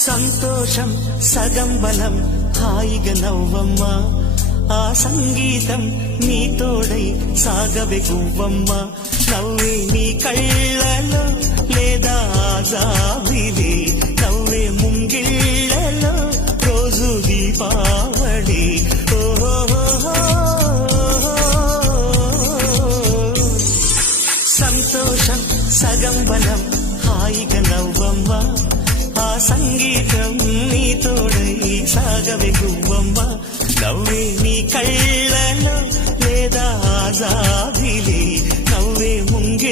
సంతోషం సగం బలం హాయిగా నవ్వమ్మా ఆ సంగీతం నీ తోడై సాగవే గువ్వమ్మ నవ్వే నీ కళ్ళలో లేదా జాబిలి నవ్వే ముంగిళ్ళలో రోజు దీపావళి సంతోషం సగం బలం హాయిగా నవ్వమ్మ ఆ సంగీతం నీ తోడై సాగవే గువ్వమ్మ నవ్వే నీ కళ్ళలో లేదా జాబిలి